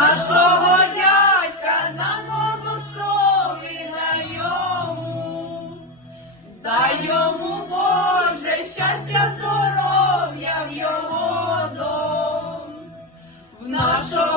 нашого дядька на небоскові дай йому. Дай йому, Боже, щастя, здоров'я в його дом. В нашого